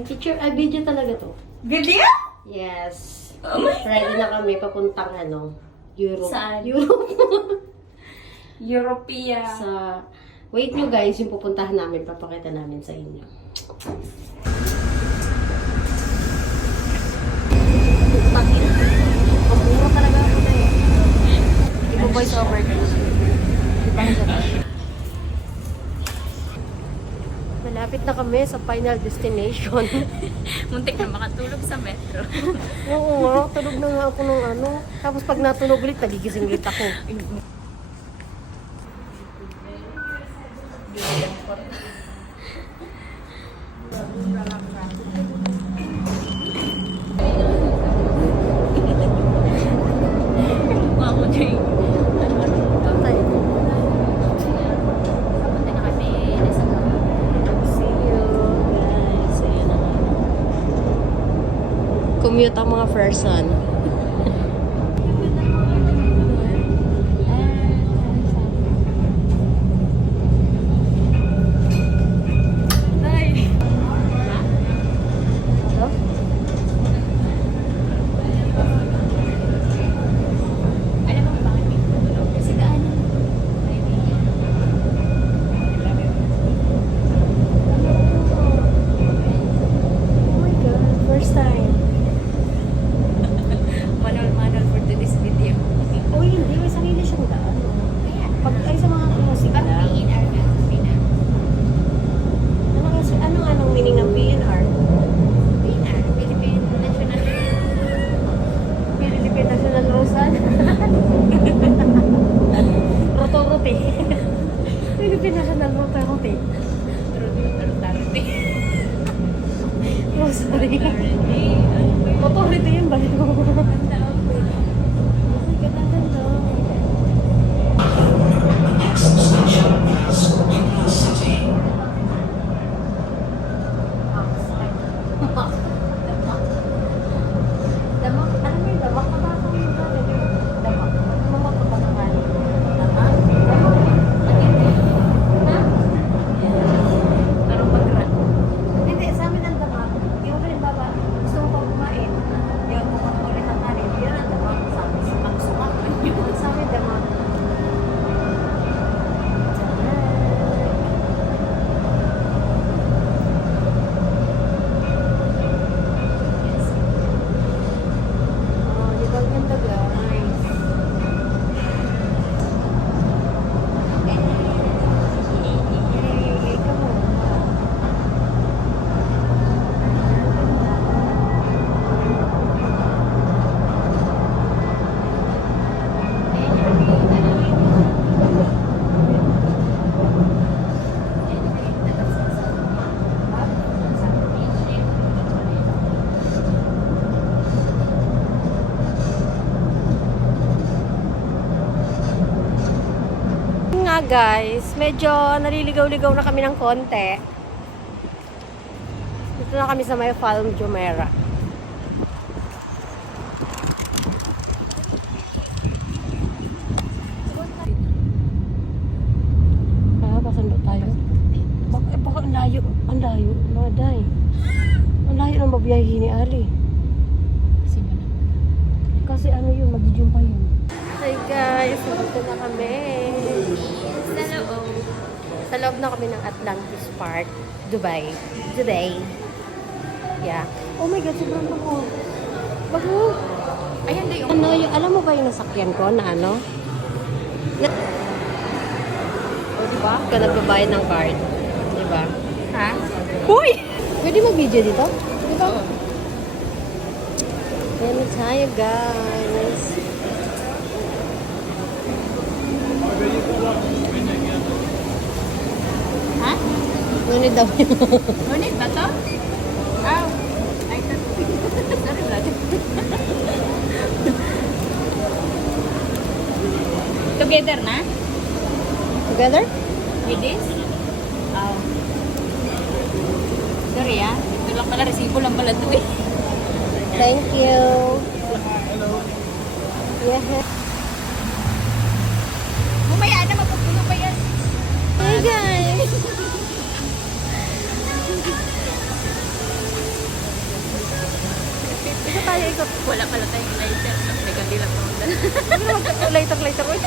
Picture, video talaga to. Video? Yes. Oh my Ready na kami papuntang Europe. Saan? Europe. Europea. Wait nyo guys, yung pupuntahan namin, papakita namin sa inyo. Tangin. Pagpuro talaga ako na eh. Hindi mo voice over guys. Malapit na kami sa final destination. Muntik na makatulog sa metro. Oo nga, tulog na nga ako nung Tapos pag natulog ulit, nagigising ulit ako. Commute ang mga person. Authority yun ba? Guys, medyo naliligaw-ligaw na kami ng konti. Dito na kami sa may Palm Jumeirah. Pasan ba tayo? Baka ang layo. Ang layo. Maday. Ang layo ng babiyahe ni Ali. Kasi yun, mag-jump pa yun. Hi guys, dito na kami. Sa loob na kami ng Atlantis Park, Dubai. Today. Yeah. Oh my God, sobrang bago. Bago. Ayan na yung... alam mo ba yung nasakyan ko na O, diba? Ka nagbabayad ng card. Diba? Ha? Uy! Pwede mag-video dito? Diba? Ayan tayo, guys. Ha? Ngunit daw yun. Ngunit ba to? Oh. Ay, sorry ba? Together na? Together? With this? Oh. Sorry ito lang pala, resibo lang pala ito eh. Thank you. Yeah. Mamaya na, mapupuno pa yan. Hey guys! tayo ikot. Wala pala tayong lighter. May kandila pa ako dala. Later. Uy.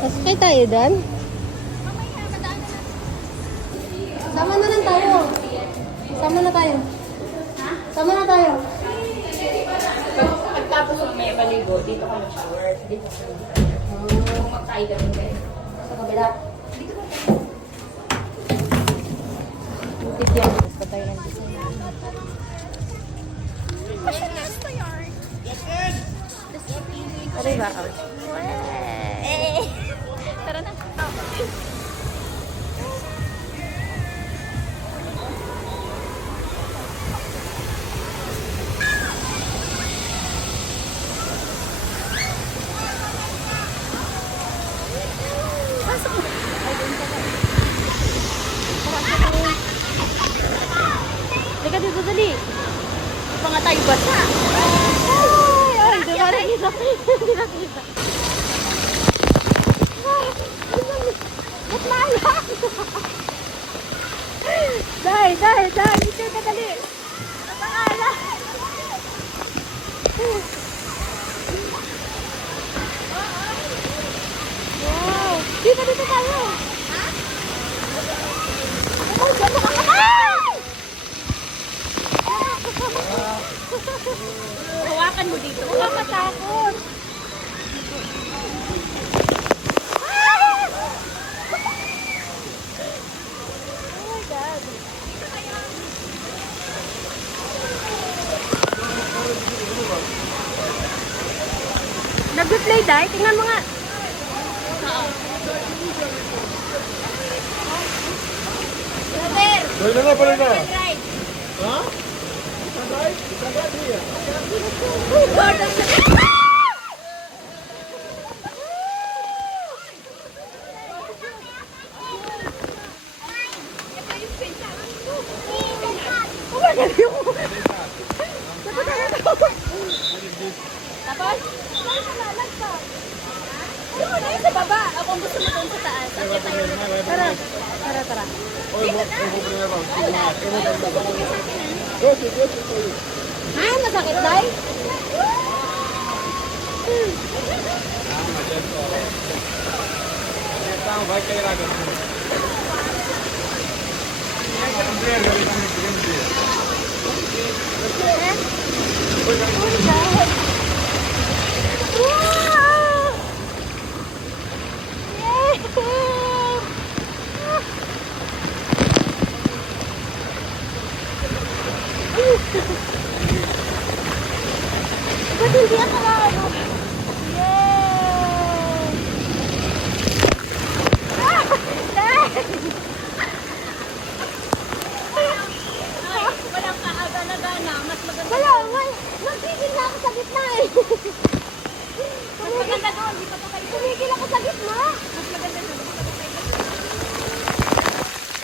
Masakay tayo doon? Sama na lang tayo. Sama na tayo. Sama na tayo. Pagtapos ng may baligo, dito ka mag-shower. Dito ka kung magkain ka rin kayo. Sa kabila. Butit yan. Basta tayo lang dito. Aray ba? Tara na. Halika dito, dali. Pa nga tayo basa. Ay, di ba nakita? Hindi nakita. Ba't maayak? Dahil. Dito ka dali. Napakala. Wow. Dito tayo. Ha? Oh, dyan nakakamay! Hawakan mo dito. Wala matakot. Oh my God. Nag-play dahil? Tingnan mo nga. Robert! Doon na pala na. Right. Ha? Tapos? Ano na yun sa baba? O kung gusto mo doon sa taas. Sige tayo ulit. Tara. Ay, masakit dahil? Vai cair água. Wow! Ba't hindi ako ano? Yay! Ah! Walang kaaga-nagana. Mas maganda. Wala, nagtigil na ako sa gitna eh. Mas maganda doon. Di pa pa kayo. Tumigil ako sa gitna. Mas maganda doon.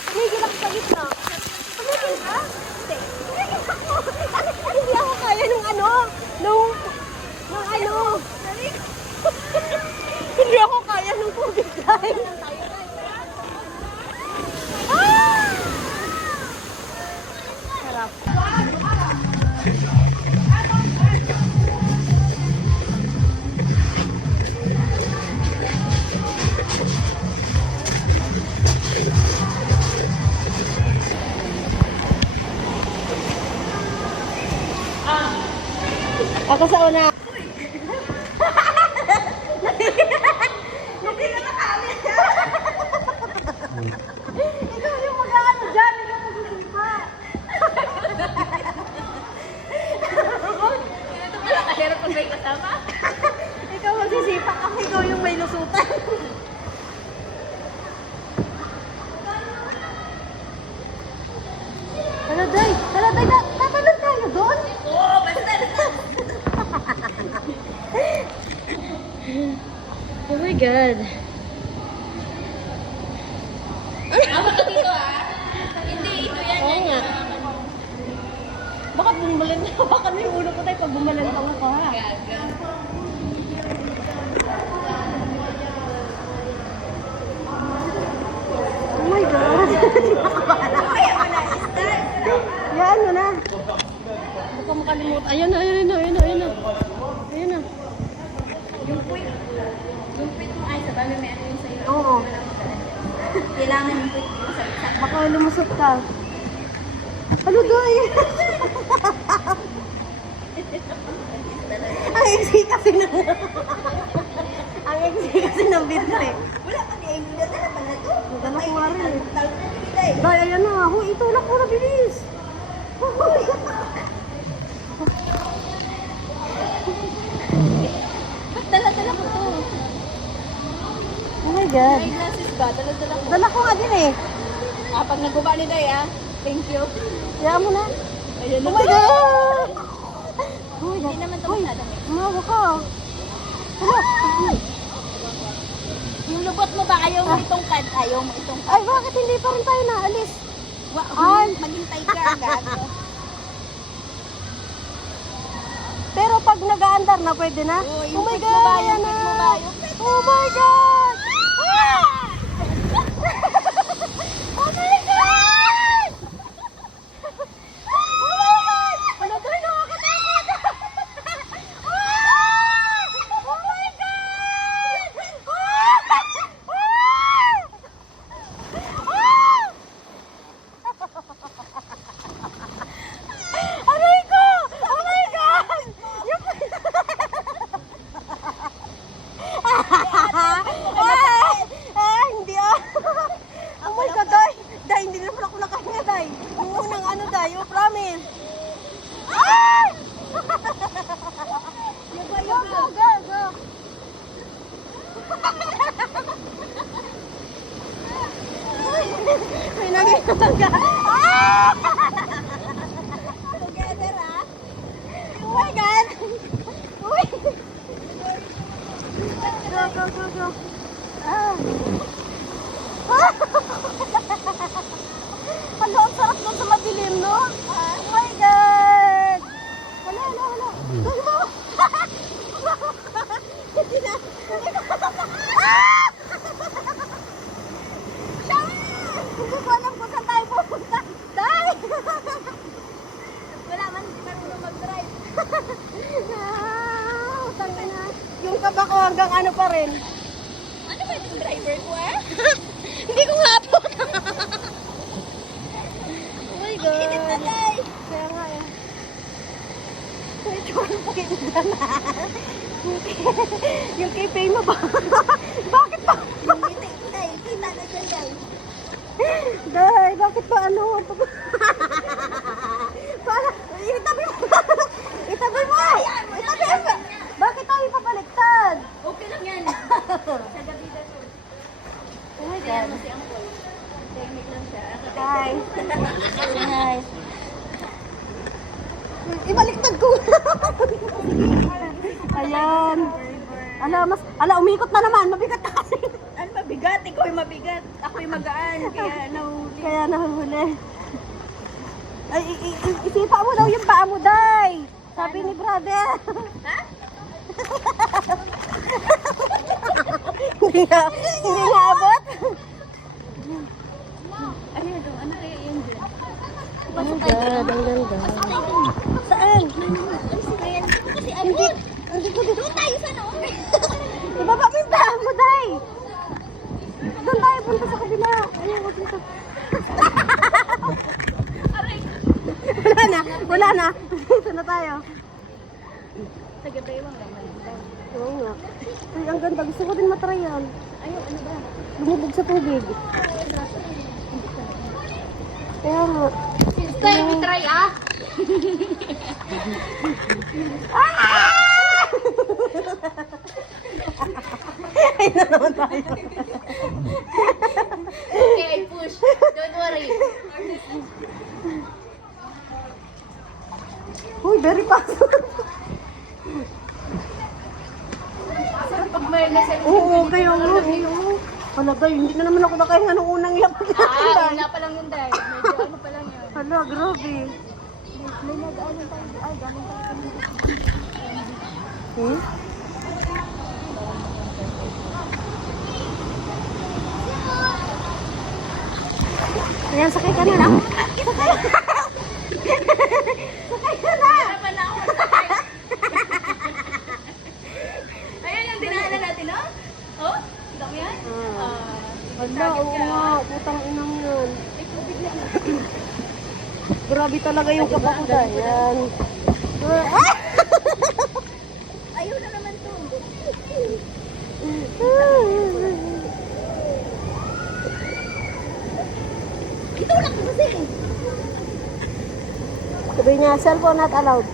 Tumigil ako sa gitna. Tumigil ka? Hindi. Tumigil ako. Hindi ako kaya nung ano. Nung ano. Hindi ako kaya nung tubig dahil. Ah! Sarap. Ako sa una. Ikaw yung mag-ano dyan. Ikaw magsusupa. Mahirap pag may kasama. Ikaw magsisipa kasi ikaw yung may lusutan. Taladay, tatalon tayo doon? Oo, basta na. Oh my God. Ako ka dito ah. Hindi, ito yan. Oo nga. Baka bumalan na. Baka na yung ulo ko tayo pag bumalan pa ako ha. Gaga. ka makalimutan. Ayan na, ayan na, ayan na, ayan na. Ayan na. Yung quit mo ay sa bagay may ano yun sa'yo. Oo. Kailangan yung quit mo sa isa. Baka lumusot ka. Ano doy? Ang eksi kasi ng... Ang eksi kasi ng bintre. Wala pa niya yung dala pa na to. Dala ko nga rin eh. Talo na nila eh. Day, ayan na. Huy, itulak mo na, bilis. Ba't dala-dala mo to? Oh my God. May glasses ba? Dala-dala mo. Dala ko nga din eh. Pag nagbuba ni Day thank you. Kaya mo na. Ayun Oh my God! Oh my Hindi God. naman ito Hoy, masyadong eh. umawa ka. Hala. Yung lubot mo ba? Ayaw mo itong pad? Ayaw mo itong pad? Ay, bakit hindi pa rin tayo naalis? Ay! Maghintay ka agad. Pero pag nag-aandar na, pwede na? Oo, Oh yung my quit mo ba? God! Yung Ayan quit na. mo ba? Yung quit Oh my God! Ah! Oh my God! Oh my God! Ano to? Nakakatakot! Ah! Oh my God! Ah! Ah! Aray ko! Oh my God! Yung... Hindi ah. Oh my God, Day. Day, hindi naman ako nakahinga, Day. Yung unang ano, Day, yung promise. Ay! Go, go, go, go. May nagigatan ka. Ah! together Oh my God. Uy. Go, go, go, go. Ah. Hala, ang sarap doon sa madilim, no? Oh my God! Hala, hala, hala. Dali mo! Hindi na. Ah! Hindi ko alam kung saan tayo pupunta. Dai! Wala man, hindi marunong mag-drive. Tanga na. Yung kaba ko hanggang ano pa rin. Ano ba itong driver ko Hindi ko nga po. Oh my God. Init na, Day. Kaya nga eh. Medyo ano po kayo dyan Yung kay Pay mo ba? Bakit ba? Yung ngiti ko, Day. Kita na dyan, Day. Day, bakit ba ano? Para, itabi mo. Itabi mo. Itabi mo. Bakit tayo papaliktad? Okay lang yan. Sa gabi na to. Oh my Kaya God. mo si Uncle. Technique lang siya. Hi. Hi. Ibaliktad ko. Ayan. Ala, umikot na naman. Mabigat na kasi. Ano mabigat? Ikaw yung mabigat. Ako yung magaan. Kaya nahuli. Kaya nahuli. Ay, isipa mo daw yung paa mo, Day. Sabi ni brother. Ha? Hindi nga abot. Ayun doon. Ano kaya yun dyan? Oh my God, ang ganda. Saan? Kasi ano? Hindi ko dito. Doon tayo sa noon. Ibaba mo yung paa mo, Day. Doon tayo punta sa kabila. Ayun, wag dito. Wala na. Dito na tayo. Taga-Baywang naman. Oo nga. Ay, ang ganda. Gusto ko din matry yan. Ayun, ano ba? Lumubog sa tubig. Kaya nga. Stay, we try Ay na naman tayo. Okay, I push. Don't worry. Uy, very fast. Sarap pag may message. Oo, kayo nga. Hala, Day, hindi na naman ako nakahinga nung unang yapak natin, Day. Wala pa lang yun, Day. Medyo ano pa lang yun. Hala, grabe. May nag-ano tayo. Ay, gamit tayo. Hmm? Ayan, sakay ka na. Sakay ka na. Grabe talaga yung kabakutan. Yan. Ah! Ayaw na naman to. Ito lang ko kasi. Sabi niya, cellphone not allowed.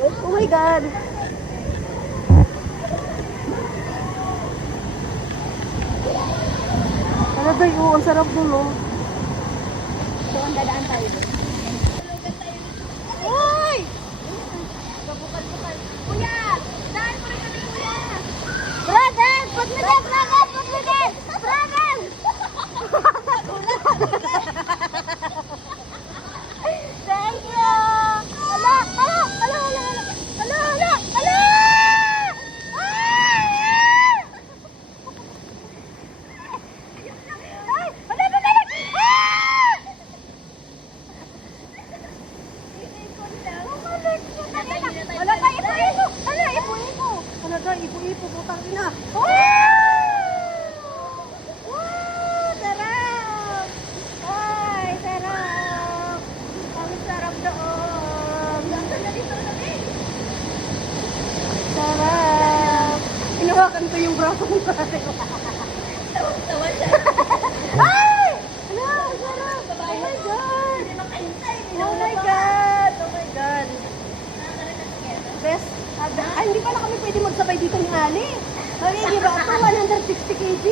Oh my God. Ano ba yung ang sarap dun, oh. So, ang dadaan tayo. Uy! Babukal-bukal. Kuya! Daan mo rin kami, kuya! Brother! Pag na dyan! Brother! Pag na dyan! Brother! Thank you! Ala! Ala! Ala! Ala! Ala! Ala! Ala! Ay! Ala! Ala! Ala! Ah! Wala ka ipo-ipo! Wala, ipo-ipo! Wala ka ipo-ipo, butang ina! Wow! Wow! Sarap! Ay, sarap! Ang sarap doon! Sarap! Inawakan ko yung braso ko pare. Tawa siya. Ay! Ano? Sarap! Oh my God! Hindi makahintay. Oh my God! Oh my God! Best, hindi pala kami pwede magsabay dito ni Ali. Okay, di ba ako 160 kg?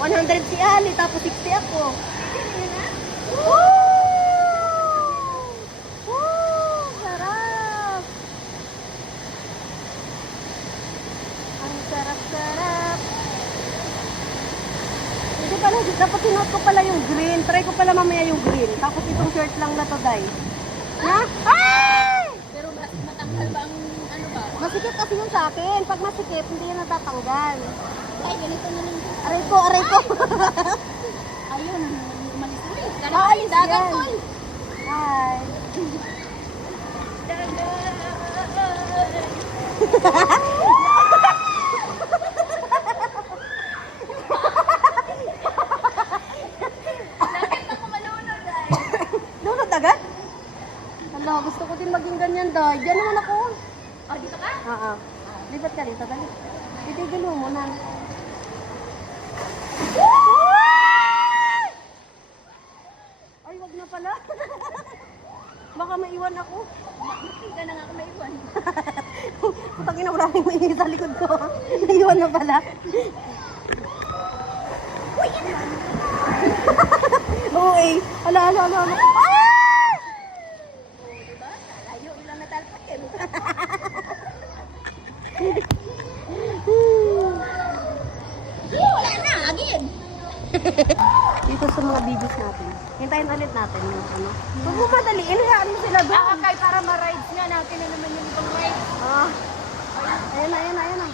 100 si Ali, tapos 60 ako. Woo! Woo! Sarap! Ang sarap-sarap. Hindi pala, dapat sinuot ko pala yung green. Try ko pala mamaya yung green. Tapos itong shirt lang na to, Day. Na? Ay! Pero mas matanggal ba ang ano ba? Masikip kasi yun sa akin. Pag masikip, hindi yan natatanggal. Ay, ganito na lang. Aray ko, aray ko. Ayun, umalis na eh. Aalis Dagat yan. tol. Hi. Dagat ako malunod ay. Lunod agad? Hala, gusto ko din maging ganyan, Day. Diyan naman ako. Oh, dito ka? Oo. Lipat ka dito, dali. Titigil mo muna. Ay, wag na pala. Baka maiwan ako. Hindi ka na nga ako maiwan. Putang ina, wala nang mainit sa likod ko. Naiwan na pala. Oo eh. Ala, ala, ala, ala. Ah! Oh, diba? Layo ilang natalpak eh. Wala na, again. Dito sa mga videos natin. Hintayin ulit natin yung ano. Huwag mo madali. Inayaan mo sila doon. Akay para ma-rides nga natin na naman yung ibang rides. Ah. Ayan na, ayan na, ayan na.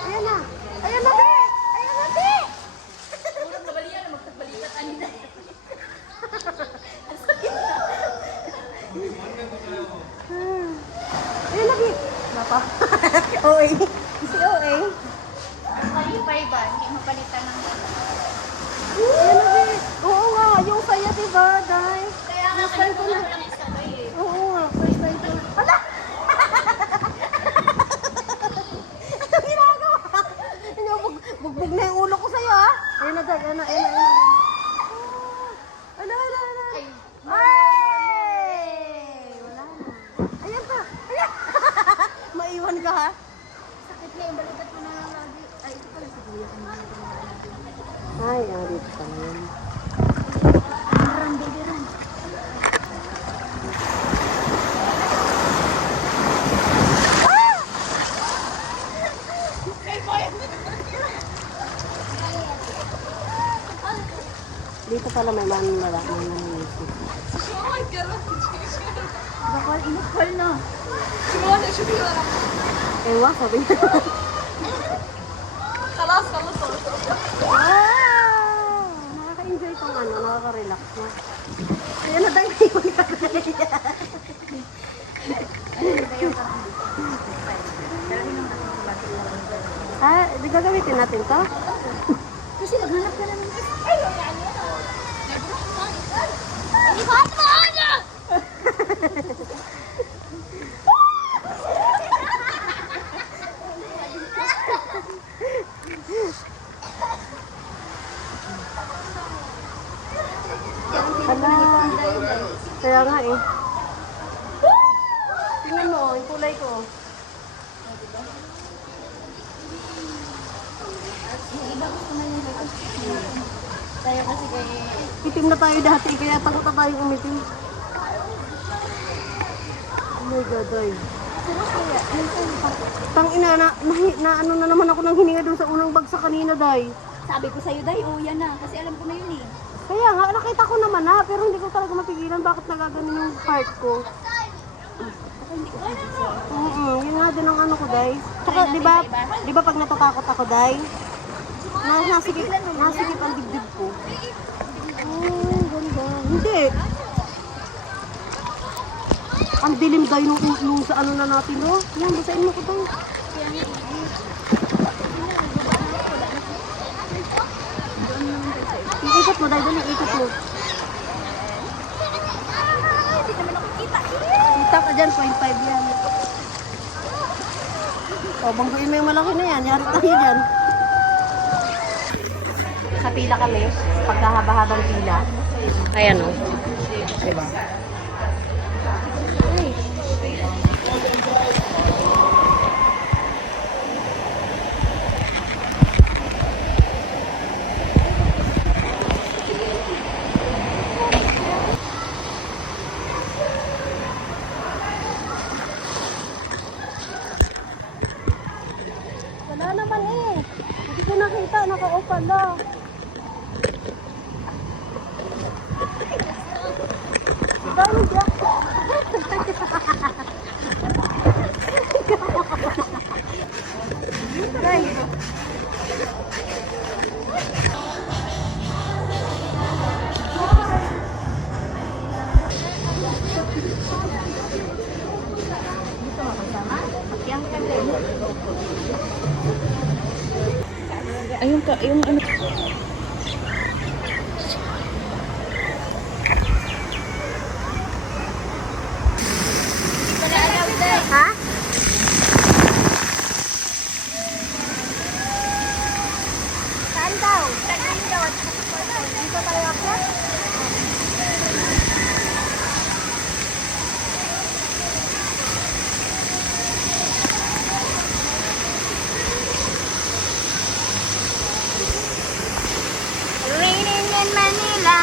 Ayan na. Ayan na, be! Ayan na, be! Urang na balian na magtagbalikat anina. Ayan na, be! Bapa. OA. Si OA. Kalipay ba? Hindi mapalitan ng Ayan na, be! Oo nga, yung saya, diba, Day? Kaya nga, First time ko na. lang isabay eh. Oo nga, first time ko na. Hala! Anong ginagawa? Bugbog na yung ulo ko sa'yo, ha? Ayan na, Day. Ayan na, ayan na, ayan na. Ala, ala, ala. Ay, Ay! Wala na. Ayan ka. Ayan. Maiwan ka, ha? sakit na yung balikat mo na lang lagi. Ay, ito pala si Kuya. Ay, dito pa yun. Run, baby, run. Dito pala may manila, may nanisip. Bakal, inukal na. Ewa, sabi niya. Kalas. Wow! Nakaka-enjoy itong ano, nakaka-relax na. Kaya na tayo iwan ka di gagamitin natin to? Kasi maghanap ka naman. Ay, wala niya. Hala. Kaya nga eh. Tingnan mo, yung kulay ko. Tayo kasi kay... Itim na tayo dati, kaya takot na tayong umitim. Oh my God, ay. Tangina na ano na naman ako ng hininga doon sa unang bagsak kanina, day. Sabi ko sa'yo, Day, yan na. Kasi alam ko na yun eh. Kaya nga, nakita ko naman na, pero hindi ko talaga mapigilan bakit nagaganon yung heart ko. Yun nga din ang ano ko, day. Tsaka, di ba pag natatakot ako, day, nasikip ang dibdib ko. Oh, ganda. Hindi. Ang dilim, day, nung sa ano na natin, no? Yan, basahin mo ko, day. Yung ikot mo, day, doon yung ikot mo. Hindi naman ako kita. Kita ka dyan, 0.5 yan. O, bangguin mo yung malaki na yan. Yari tayo dyan. Sa pila kami, pagkahaba-habang pila. Ayan o. Diba? Ay. Wala naman eh. Hindi ko nakita. Naka-off pala. Dami dyan. Guys. Dito makasama. Pakyang ka din. Ayun ka, yung ano... Ha? Saan daw? Dito tayo ako? Raining in Manila.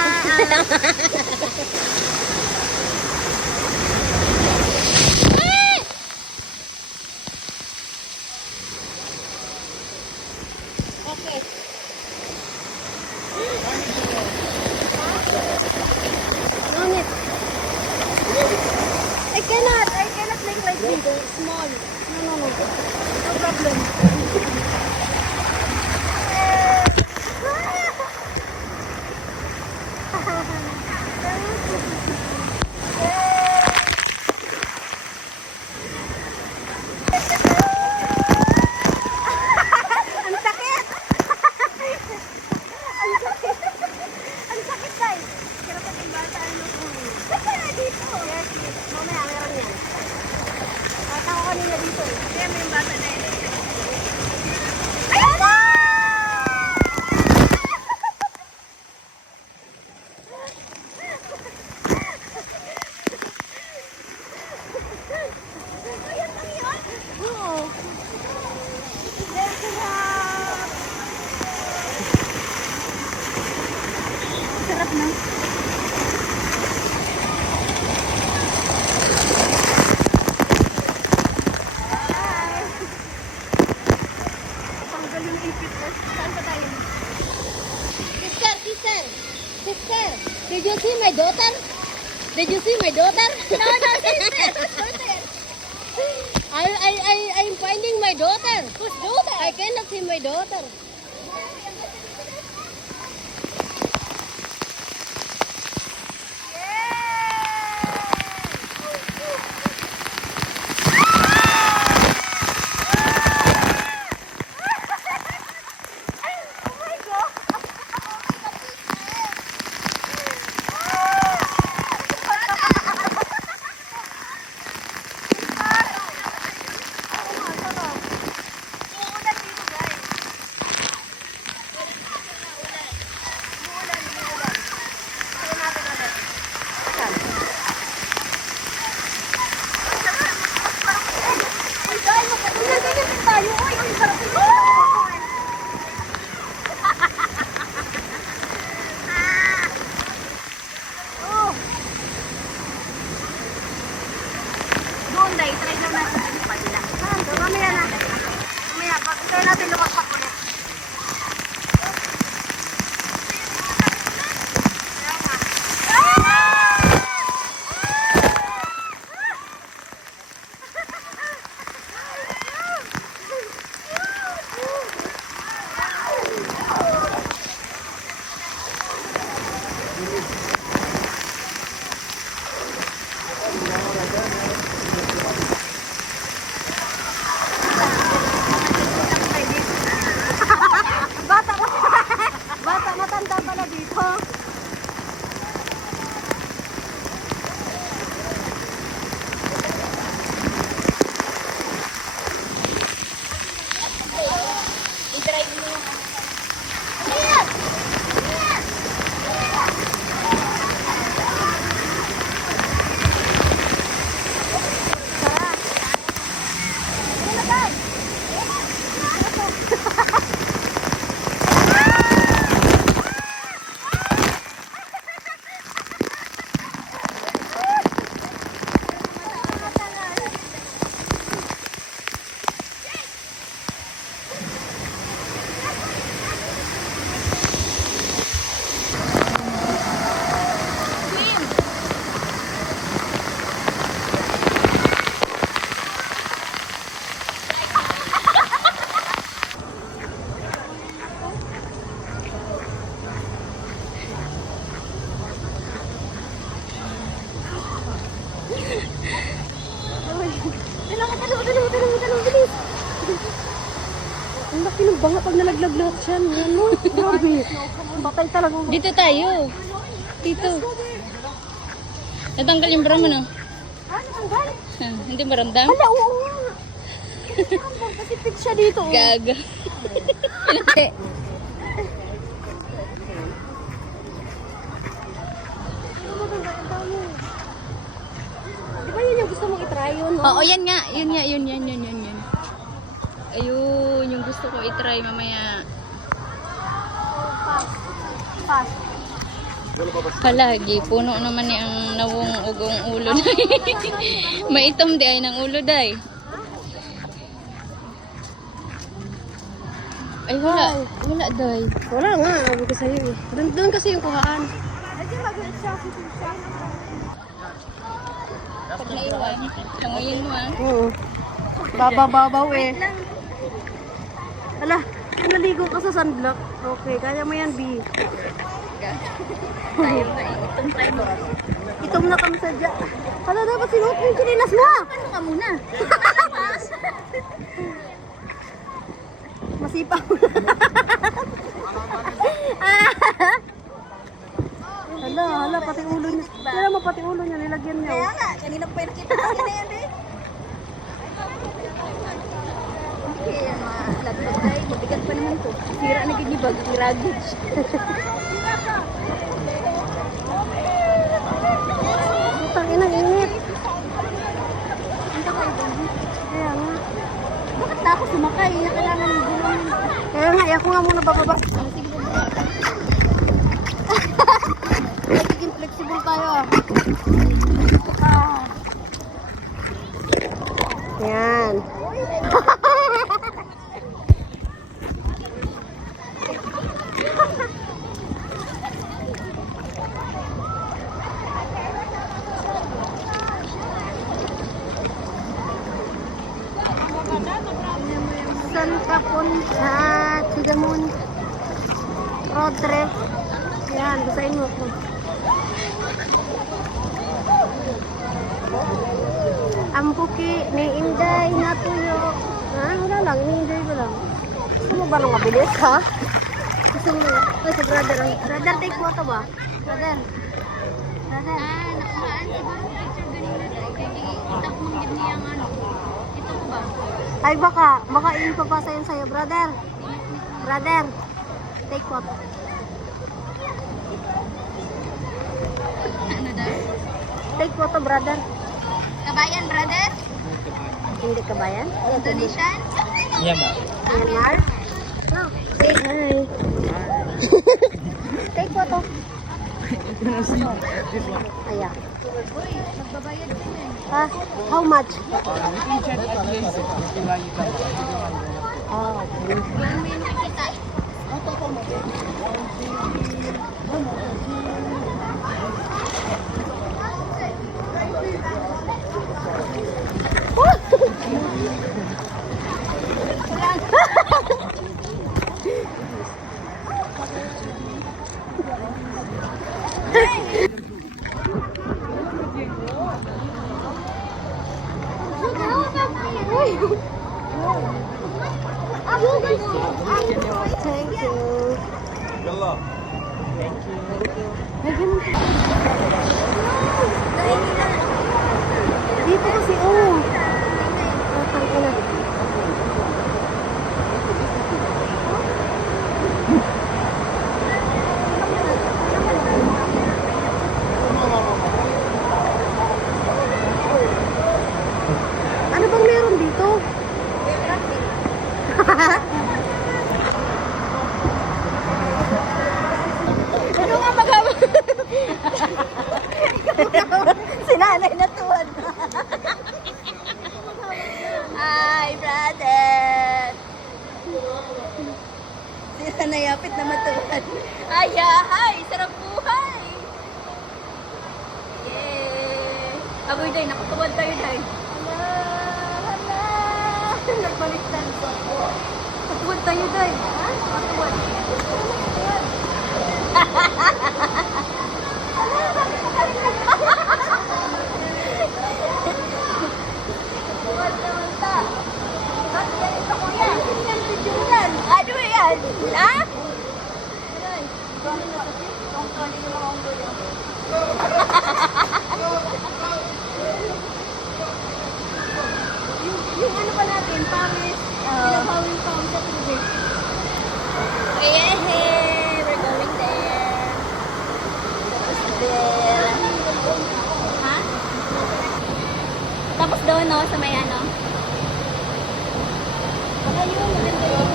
Okay. Ngunit. I cannot make like this. Small. No. No problem. Ang sakit! Ang sakit, guys! Kaya pag yung bata, ano ko. Ba't na dito? Yes, mamaya, meron yan. Bata ko kanina dito eh. Kaya may yung bata na yun. Ayan na! Ayan lang yun? Oo. There's a... Sarap na. Tanggal yung ipit ko. Saan pa tayo? Sister, did you see my daughter? Did you see my daughter? No, sister. I'm finding my daughter. Whose daughter? I cannot see my daughter. Try natin lumagpak ulit. Bata, matanda pala dito. I-drive mo yung bilis. Ang laki ng banga pag nalaglag lahat siya. Ano? Grabe. Batay talaga. Dito tayo. Dito. Natanggal yung bra mo, no? Ano ang gal? Hindi maramdam? Hala, oo nga. Patipid siya dito. Oh. Gaga. Di ba yun yung gusto mong itry yun? No? Oo, yan nga. Yun. Ayun, yung gusto ko i-try mamaya. Pass. Palagi, puno naman ni ang nawong ugong ulo. Maitom di ay ng ulo, day. Ay, wala. Wala, day. Wala nga, sabi ko sa'yo eh. Doon kasi yung kuhaan. Pag naiwan, tanguyin mo, ah. Oo. Babaw eh. Hala, naligo ka sa sunblock. Okay, kaya mo yan, B. Tayo na, itom tayo. Itom na kami sadya. Hala, dapat sinuot mo yung kinilas mo. Ano ka muna? Masipa. Hala, pati ulo niya. Kaya mo pati ulo niya, nilagyan niya. Kaya nga, kanina pa yung nakita natin na yan eh. Okay, laptop tayo. Mabigat pa naman to. Sira na ginibag, luggage. Putang ina, init. Kaya nga. Bakit na ako sumakay? Kailangan ng gulong. Kaya nga, ako nga muna bababa. Magiging flexible tayo ah. Yan. Saan ka punta? Sigamon. Rodre. Yan, basahin mo ako. Ampuki, ni Inday, natuyo. Wala lang, ni-enjoy ko lang. Gusto mo ba nang mabilis, ha? Gusto mo lang. Ay, si brother. Brother, take photo ba? Brother. Brother. Nakuhaan siguro picture ganun na tayo. Kaya itap mong gid niya ang ano. Ito ko ba? Ay, baka ipapasa yun sa'yo, brother. Brother, take photo. Ano daw? Take photo, brother. Kabayan, brother? Hindi ka ba yan? Indonesian? Myanmar? No. Say hi. Take photo. Ayan. Uy, magbabayad ka na. How much? You can check at least if you like, you can. Ah, okay. Yan may nakikita. Thank you. Ay, ganun. Dito kasi, oh. Tatang na. Ano bang meron dito? Ano nga magawa? Sinanay na tuwan. Hi, brother. Sila nayapit na matuwan. Ay, hi! Sarap buhay! Yay! Agoy, day. Nakatuwad tayo, day. Hala! Nagbaliktad ko. Nakatuwad tayo, day. Ha? Nakatuwad. Ano yan? Ha? Yung ano pa natin, pangis. Pinagawin pa sa tubig. Hey, we're going there. Tapos there. Ha? Tapos doon, no, sa may ano. Ayun, maganda yun.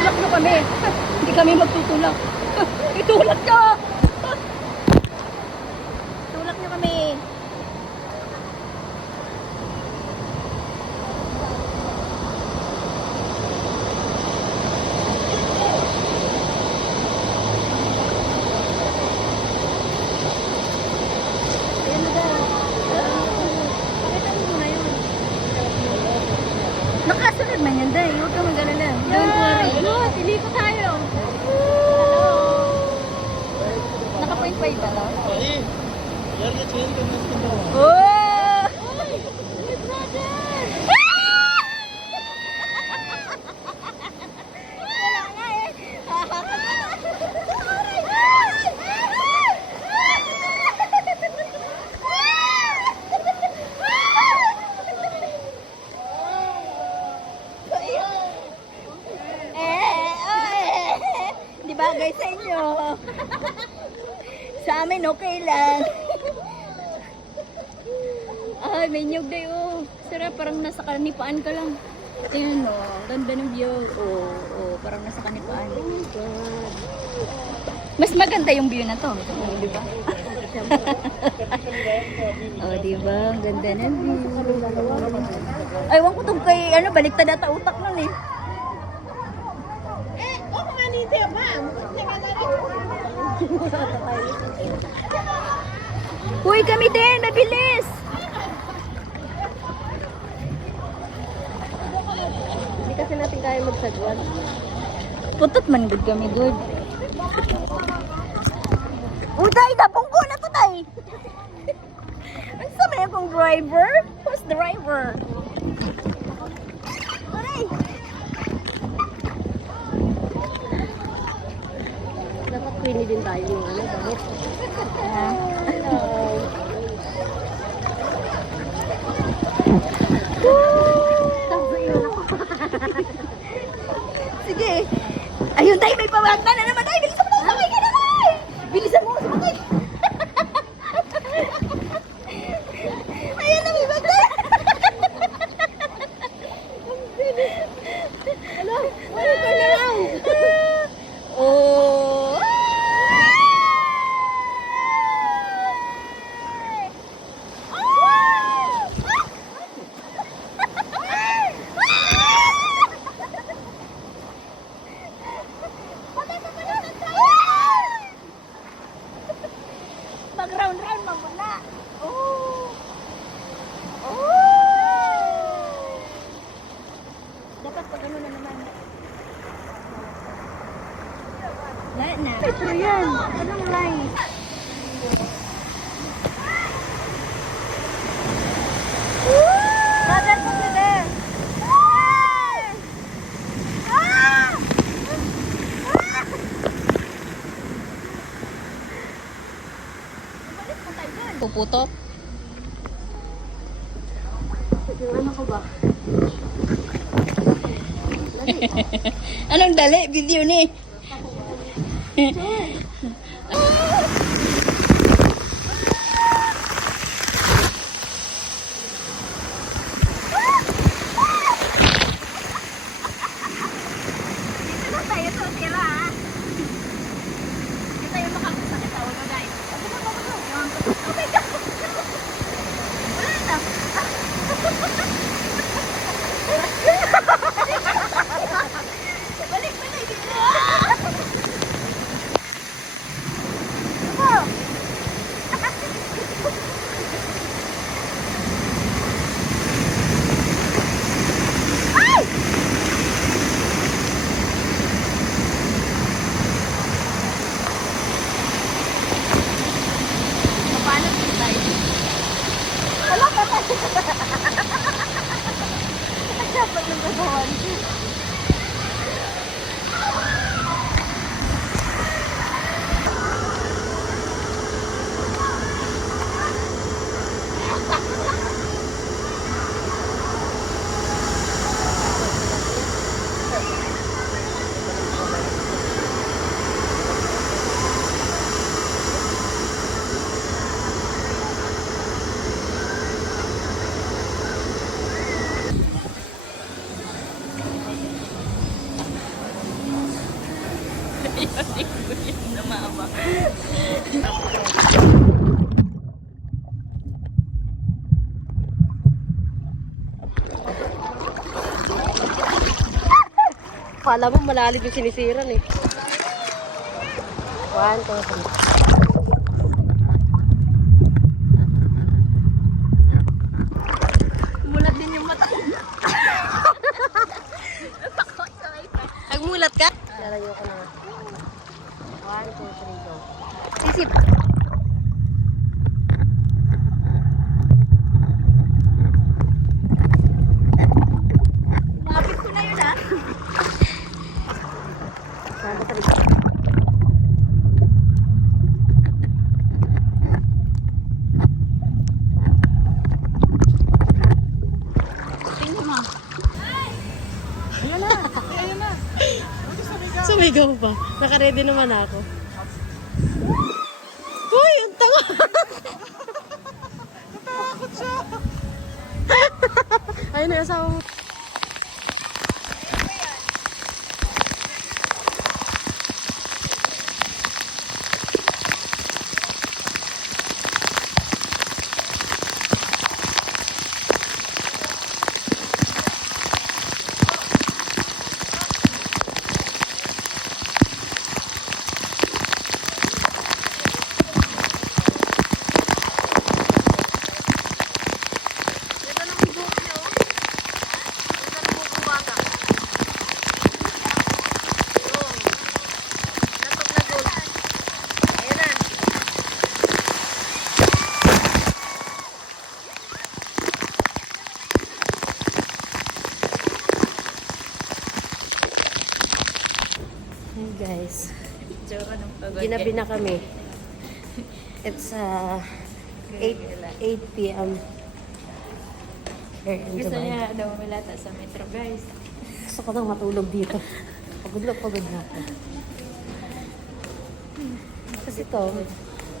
Tulak nyo kami. Hindi kami magtutulak. Itulak nyo! Tulak nyo kami. Ayan na daw. Pakita mo muna yun. Nakasunod man yan, Day. Huwag ka mag-alala. Don't worry. Good, iliko tayo. Hello. Naka-point 5 ba to? Oh! My brother! Wala nga eh. Di bagay sa inyo. Sa amin okay lang. Ay, may nyug day oh. Sarap, parang nasa kanipaan ka lang. Ayan oh, ganda ng view. Oh, parang nasa kanipaan. Oh my God. Mas maganda yung view na to. Di ba? Oh, di ba? Ang ganda ng view. Aywan ko tong kay, ano, baliktad ata utak nun eh. Uy, kami din! Mabilis! Hindi kasi natin kaya magsagwan. Putot man good kami, good. Uy, tay! Napong ko na to, tay! Ang sama akong driver? Who's the driver? Aray! Dapat queenie din tayo ng ano, bakit? Sige. Ayun, Maganda na naman. Ay, bilisan mo na. Sakay ka na. Ay. Bilisan mo. Sakay. Ayan na, may maganda. Ano? Ano ka na lang? Oh. Mag-round-round mo muna. Oh. Oh. Dapat pag ano na naman. Wala na. Ito yan. Anong line? Mother, pag na there. Puputok. Yung ano ko ba? Anong dali? Video ni. Kala mo malalim yung sinisiran eh. 1, 2, 3. Mulat din yung mata. Nagmulat ka? Lalayo ko na nga. 1, 2, 3, go. Sisip. Lapit ko na yun ah. Saan sa likod? Tingnan mo. Sumigaw pa. Naka-ready naman ako. Uy, ang tawa! Natakot siya! Ayun na yung asawa mo. Hey guys, ginabi na kami. It's 8 p.m. here in Gusto Dubai. niya daw umilata sa metro guys. Gusto ko daw matulog dito. Pagod na ako. Kasi to,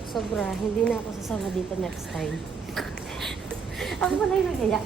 sobra, hindi na ako sasama dito next time. Ako pala yung nagaya.